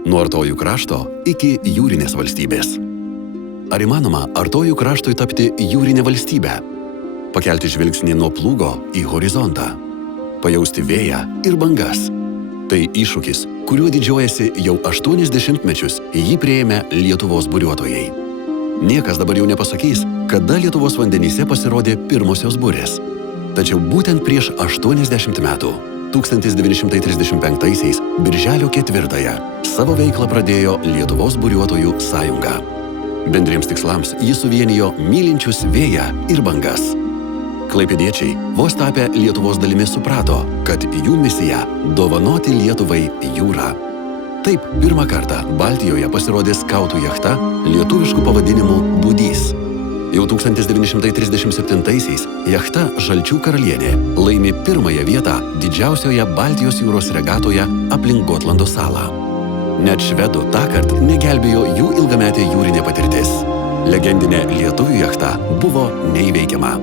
Nuo Artojų krašto iki jūrinės valstybės. Ar įmanoma Artojų kraštui tapti jūrinę valstybę? Pakelti žvilgsnį nuo plūgo į horizontą. Pajausti vėją ir bangas. Tai iššūkis, kuriuo didžiuojasi jau 80 mečius jį priėmę Lietuvos buriuotojai. Niekas dabar jau nepasakys, kada Lietuvos vandenyse pasirodė pirmosios burės. Tačiau būtent prieš 80 metų, 1935-aisiais, birželio 4-ąją, savo veiklą pradėjo Lietuvos buriuotojų sąjunga. Bendriems tikslams jis suvienijo mylinčius vėją ir bangas. Klaipėdiečiai, vos tapę Lietuvos dalimi, suprato, kad jų misija – dovanoti Lietuvai jūrą. Taip, pirmą kartą Baltijoje pasirodė skautų jachta lietuvišku pavadinimu Budys. Jau 1937-aisiais jachta Žalčių karalienė laimi pirmąją vietą didžiausioje Baltijos jūros regatoje aplink Gotlando salą. Net švedų tąkart negelbėjo jų ilgametė jūrinė patirtis. Legendinė lietuvių jachta buvo neįveikiama.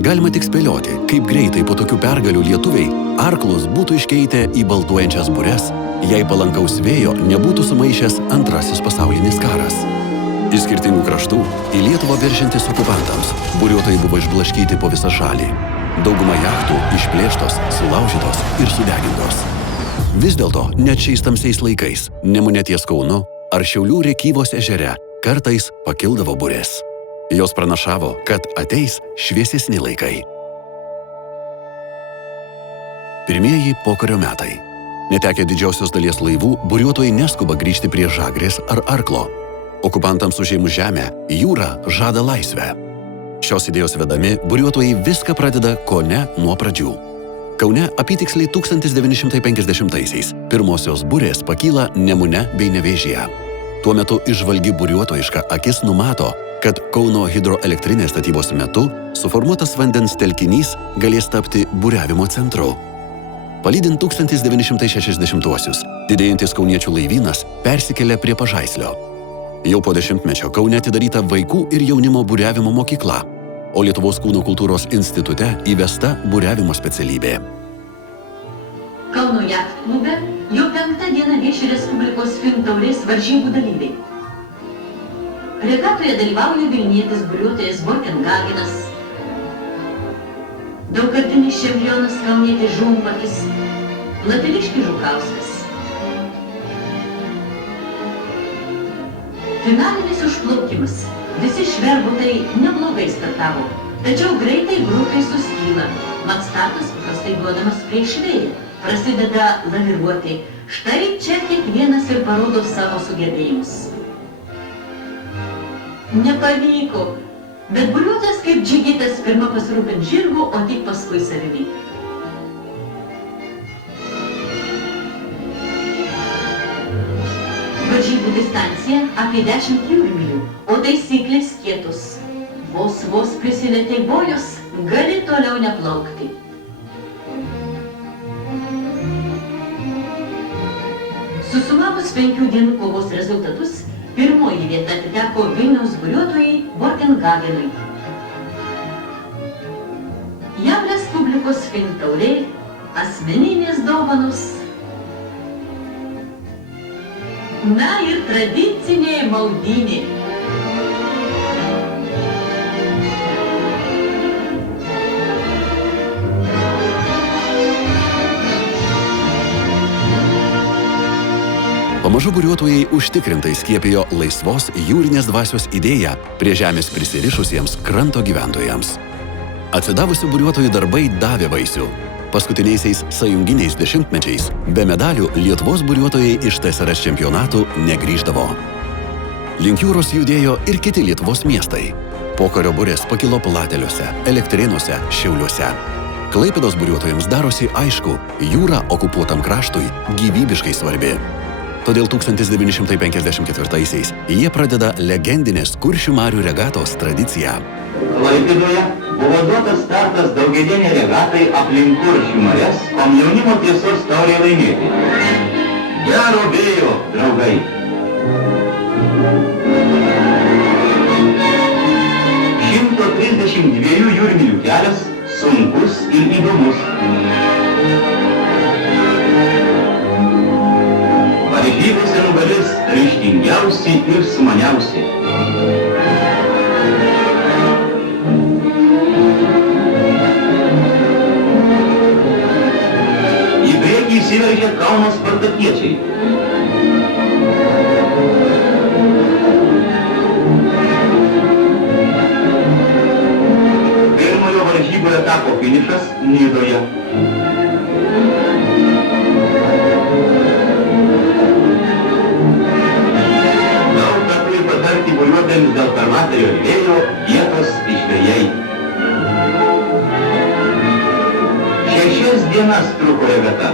Galima tik spėlioti, kaip greitai po tokių pergalių lietuviai arklus būtų iškeitę į baltuojančias bures, jei palankaus vėjo nebūtų sumaišęs Antrasis pasaulinis karas. Iš skirtingų kraštų į Lietuvą veržiantis okupantams buriuotojai buvo išblaškyti po visą šalį. Dauguma jachtų išplėštos, sulaužytos ir sudegintos. Vis dėlto, net šiais tamsiais laikais, Nemune ties Kaunu ar Šiaulių Rėkyvos ežere kartais pakildavo burės. Jos pranašavo, kad ateis šviesesni laikai. Pirmieji pokario metai. Netekę didžiausios dalies laivų, buriuotojai neskuba grįžti prie Žagrės ar Arklo. Okupantams užėmus žemę, jūra žada laisvę. Šios idėjos vedami, buriuotojai viską pradeda kone nuo pradžių. Kaune apytiksliai 1950-aisiais pirmosios burės pakyla Nemune bei Nevėžyje. Tuo metu įžvalgi buriuotojiška akis numato, kad Kauno hidroelektrinės statybos metu suformuotas vandens telkinys galės tapti buriavimo centru. Palydint 1960-uosius, didėjantis kauniečių laivynas persikelia prie Pažaislio. Jau po 10-mečio Kaune atidaryta vaikų ir jaunimo buriavimo mokykla, o Lietuvos kūno kultūros institute įvesta buriavimo specialybė. Kauno jachtklube jau 5 dieną vieši Respublikos fintaurės varžybų dalyviai. Regatoje dalyvauja vilnietis buriuotojas Borkengagenas, daugkartinis čempionas kaunietis Žumpakis, Latviškis Žukauskas. Finalinis užplaukimas. Visi šverbutai neblogai startavo, tačiau greitai grupei suskyla. Mat startas paprastai duodamas prieš vėją. Prasideda laviruoti. Štai čia kiekvienas ir parodo savo sugebėjimus. Nepavyko, bet buriuotas kaip džigitas pirma pasirūpint žirgu, o tik paskui savimi. Varžybų distancija apie 10 jūrmylių, o taisyklės kietos. Vos prisilietei bojos, gali toliau neplaukti. Susumavus 5 dienų kovos rezultatus, pirmoji vieta atiteko Vilniaus buriuotojai Borkengagenui. Jam Respublikos fintaurė, asmeninės dovanos, na ir tradicinė maudynė. Pamažu buriuotojai užtikrintai skiepijo laisvos jūrinės dvasios idėją prie žemės prisirišusiems kranto gyventojams. Atsidavusių buriuotojų darbai davė vaisių. Paskutiniaisiais sąjunginiais 10-mečiais be medalių Lietuvos buriuotojai iš TSRS čempionatų negrįždavo. Link jūros judėjo ir kiti Lietuvos miestai. Pokario burės pakilo Plateliuose, Elektrėnuose, Šiauliuose. Klaipėdos buriuotojams darosi aišku, jūra okupuotam kraštui gyvybiškai svarbi. Todėl 1954-aisiais jie pradeda legendinės Kuršių marių regatos tradiciją. Klaipėdoje buvo duotas startas daugiadienei regatai aplink Kuršių marias, komjaunimo tiesos taurė laimėti. Gero vėjo, draugai! 132 jūrmylių kelias, sunkus ir įdomus. Varžybose įsiveržė Kauno spartakiečiai. Pirmojo varžybų etapo finišas Nidoje. Daug kartų patarti buriuotėms dėl farvaterio vėjo vietos išvėjai. 6 dienas truko regata.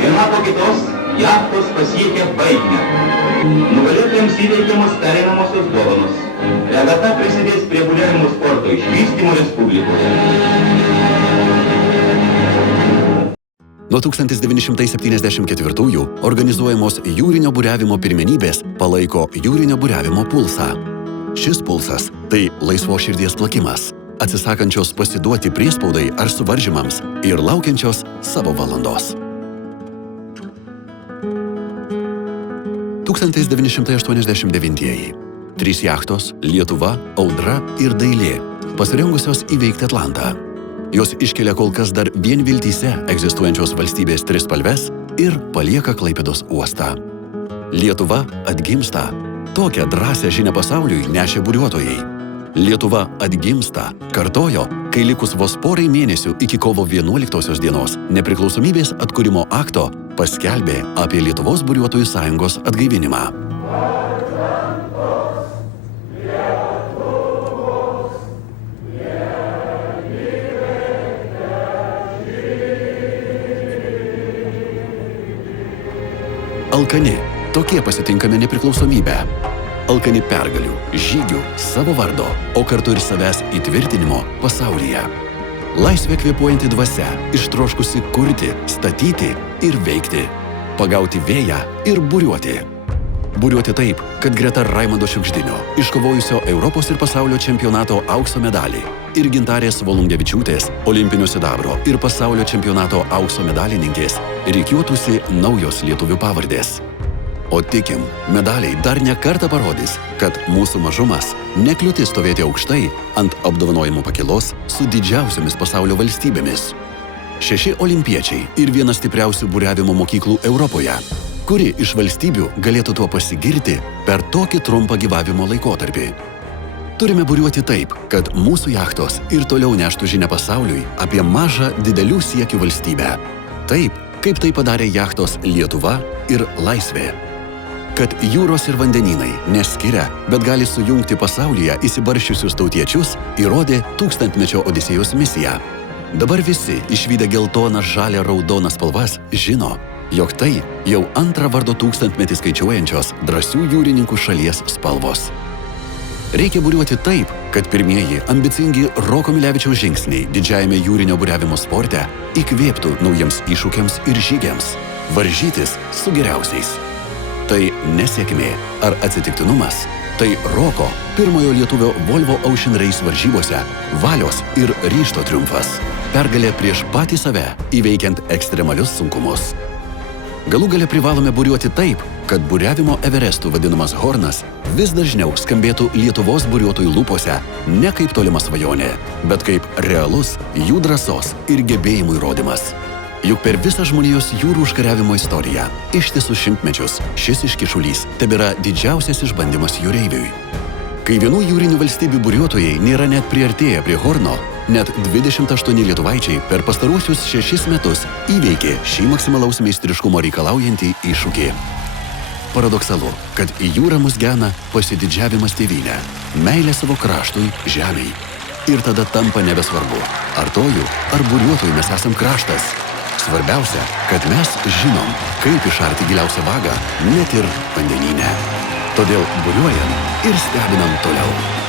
Viena po kitos jachtos pasiekė baigmę. Nugalėtojams įveikiamos pereinamosios dovanos. Regata prisidės prie buriavimo sporto išvystymo Respublikoje. Nuo 1974 organizuojamos jūrinio buriavimo pirmenybės palaiko jūrinio buriavimo pulsą. Šis pulsas – tai laisvos širdies plakimas, atsisakančios pasiduoti priespaudai ar suvaržymams ir laukiančios savo valandos. 1989. 3 jachtos – Lietuva, Audra ir Dailė – pasirengusios įveikti Atlantą. Jos iškelia kol kas dar vien viltyse egzistuojančios valstybės trispalves ir palieka Klaipėdos uostą. Lietuva atgimsta. Tokią drąsią žinią pasauliui nešė buriuotojai. Lietuva atgimsta, kartojo, kai likus vos porai mėnesių iki kovo 11 dienos nepriklausomybės atkūrimo akto paskelbė apie Lietuvos buriuotojų sąjungos atgaivinimą. Alkani. Tokie pasitinkame nepriklausomybę. Alkani pergalių, žygių, savo vardo, o kartu ir savęs įtvirtinimo pasaulyje. Laisvė kvėpuojanti dvasia, ištroškusi kurti, statyti ir veikti. Pagauti vėją ir buriuoti. Buriuoti taip, kad greta Raimundo Šiugždinio, iškovojusio Europos ir pasaulio čempionato aukso medalį, ir Gintarės Volungevičiūtės, olimpinio sidabro ir pasaulio čempionato aukso medalininkės, rikiuotųsi naujos lietuvių pavardės. O tikim, medaliai dar ne kartą parodys, kad mūsų mažumas nekliūtis stovėti aukštai ant apdovanojimų pakilos su didžiausiomis pasaulio valstybėmis. 6 olimpiečiai ir viena stipriausių buriavimo mokyklų Europoje, kuri iš valstybių galėtų tuo pasigirti per tokį trumpą gyvavimo laikotarpį. Turime buriuoti taip, kad mūsų jachtos ir toliau neštų žinią pasauliui apie mažą didelių siekių valstybę. Taip, kaip tai padarė jachtos Lietuva ir Laisvė. Kad jūros ir vandenynai neskiria, bet gali sujungti pasaulyje įsibarščiusius tautiečius, įrodė tūkstantmečio Odisėjos misija. Dabar visi, išvydę geltoną, žalią, raudoną spalvas, žino, jog tai jau antrą vardo tūkstantmetį skaičiuojančios drąsių jūrininkų šalies spalvos. Reikia buriuoti taip, kad pirmieji ambicingi Roko Milevičiaus žingsniai didžiajame jūrinio buriavimo sporte įkvėptų naujiems iššūkiams ir žygiams, varžytis su geriausiais. Tai nesėkmė ar atsitiktinumas, tai Roko, pirmojo lietuvio Volvo Ocean Race varžybose, valios ir ryžto triumfas. Pergalė prieš patį save, įveikiant ekstremalius sunkumus. Galų gale privalome buriuoti taip, kad buriavimo Everestų vadinamas Hornas vis dažniau skambėtų Lietuvos buriuotojų lūpose ne kaip tolima svajonė, bet kaip realus jų drąsos ir gebėjimų įrodymas. Juk per visą žmonijos jūrų užkariavimo istoriją, ištisus šimtmečius, šis iškišulys tebėra didžiausias išbandymas jūreiviui. Kai vienų jūrinių valstybių buriuotojai nėra net priartėję prie Horno, net 28 lietuvaičiai per pastaruosius 6 metus įveikė šį maksimalaus meistriškumo reikalaujantį iššūkį. Paradoksalu, kad į jūrą mus gena pasididžiavimas tėvynę, meilė savo kraštui, žemei. Ir tada tampa nebesvarbu, ar tojų, ar buriuotojų mes esam kraštas. Svarbiausia, kad mes žinom, kaip išarti giliausią vagą, net ir vandenyne. Todėl buriuojam ir stebinam toliau.